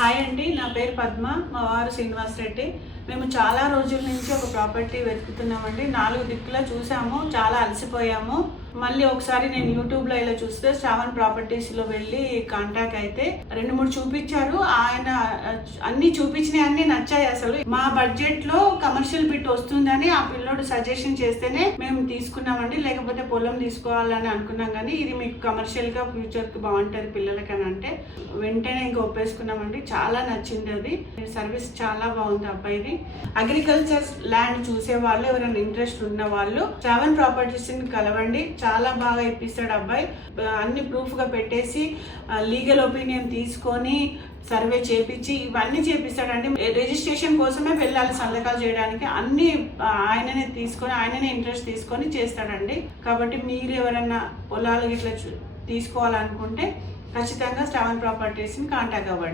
Hi అండి, నా పేరు పద్మ. మా వారు శ్రీనివాస్ రెడ్డి. మేము చాలా రోజుల నుంచి ఒక ప్రాపర్టీ వెతుకుతున్నామండి. 4 దిక్కులా చూసాము, చాలా అలసిపోయాము. మళ్ళీ ఒకసారి నేను యూట్యూబ్లో ఇలా చూస్తే శ్రావణ్ ప్రాపర్టీస్లో వెళ్ళి కాంటాక్ట్ అయితే 2-3 చూపించారు. ఆయన అన్ని చూపించినవి అన్ని నచ్చాయి. అసలు మా బడ్జెట్లో కమర్షియల్ బిట్ వస్తుందని ఆ పిల్లోడు సజెషన్ చేస్తేనే మేము తీసుకున్నామండి. లేకపోతే పొలం తీసుకోవాలని అనుకున్నాం, కానీ ఇది మీకు కమర్షియల్గా ఫ్యూచర్కి బాగుంటుంది పిల్లలకని అంటే వెంటనే ఇంకా ఒప్పేసుకున్నామండి. చాలా నచ్చింది. అది సర్వీస్ చాలా బాగుంది అబ్బాయిది. అగ్రికల్చర్ ల్యాండ్ చూసే వాళ్ళు, ఎవరైనా ఇంట్రెస్ట్ ఉన్న వాళ్ళు శ్రావణ్ ప్రాపర్టీస్ని కలవండి. చాలా బాగా ఇప్పిస్తాడు అబ్బాయి. అన్ని ప్రూఫ్గా పెట్టేసి లీగల్ ఒపీనియన్ తీసుకొని సర్వే చేపించి ఇవన్నీ చేపిస్తాడండి. రిజిస్ట్రేషన్ కోసమే వెళ్ళాలి సంతకాలు చేయడానికి. అన్ని ఆయననే తీసుకొని, ఆయననే ఇంట్రెస్ట్ తీసుకొని చేస్తాడండి. కాబట్టి మీరు ఎవరన్నా పొలాలు ఇట్లా తీసుకోవాలనుకుంటే ఖచ్చితంగా శ్రావణ్ ప్రాపర్టీస్ని కాంటాక్ట్ అవ్వండి.